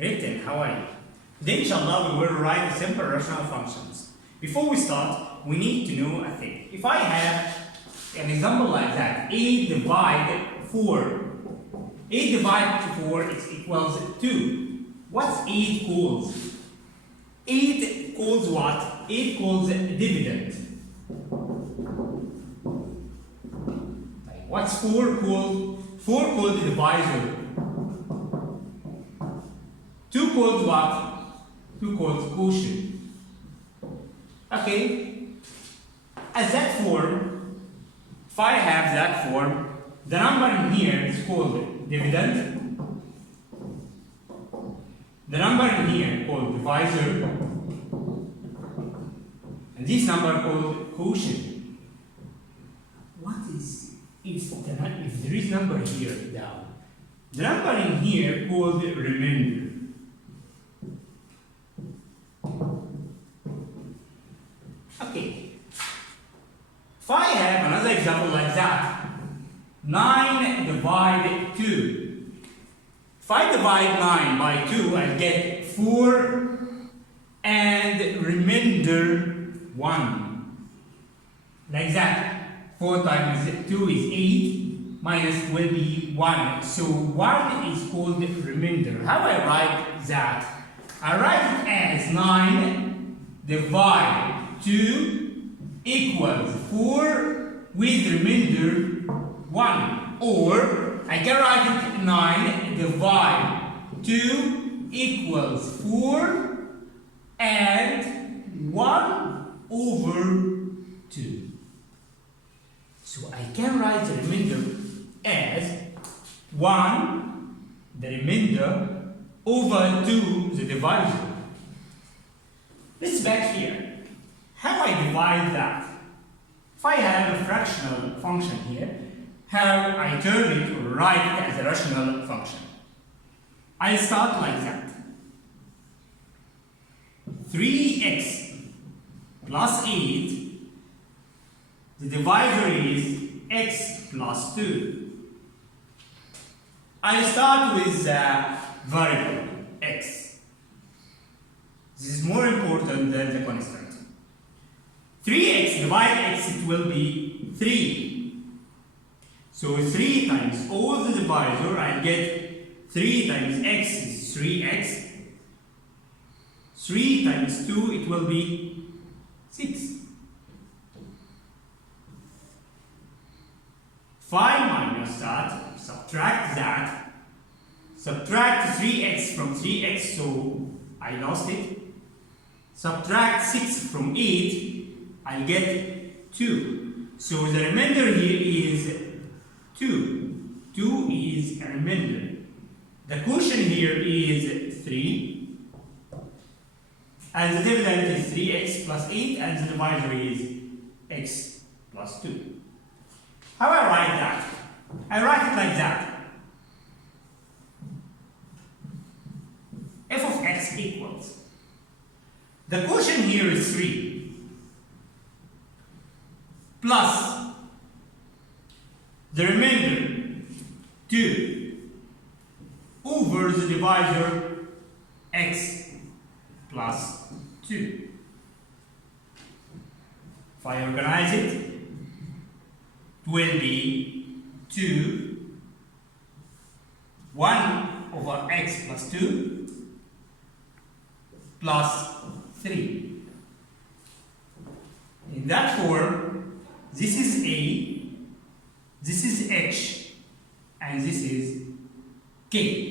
Grade 10, how are you? Today, inshallah, we will write simple rational functions. Before we start, we need to know a thing. If I have an example like that, 8 divided 4. 8 divided 4 is equals 2. What's 8 equals? 8 equals what? 8 equals dividend. What's 4 called? 4 called divisor. 2 called what? 2 called quotient. Okay. As that form, if I have that form, the number in here is called dividend. The number in here called divisor. And this number called quotient. What is if there is number here down? The number in here called remainder. Okay. If I have another example like that, 9 divided 2. If I divide 9 by 2, I get 4 and remainder 1. Like that. 4 times 2 is 8, minus will be 1. So 1 is called remainder. How I write that? I write it as 9 divided 2 equals 4 with remainder 1. Or I can write it 9 divided 2 equals 4 and 1 over 2. So I can write the remainder as 1, the remainder, over 2, the divisor. Let's back here. How I divide that? If I have a fractional function here, how I turn it or write it as a rational function? I start like that. 3x plus 8, the divisor is x plus 2. I start with the variable x. This is more important than the constant. 3x divided x, it will be 3. So 3 times all the divisor, I get 3 times x is 3x. 3 times 2, it will be 6. 5 minus that, subtract that. Subtract 3x from 3x, so I lost it. Subtract 6 from 8, I'll get 2. So the remainder here is 2. 2 is a remainder. The quotient here is 3. And the dividend is 3x plus 8, and the divisor is x plus 2. How I write that? I write it like that. F of x equals. The quotient here is 3. Plus the remainder 2 over the divisor x plus 2. If I organize it, it will be 2 1 over x plus 2 plus 3. In that form, this is A, this is H, and this is K.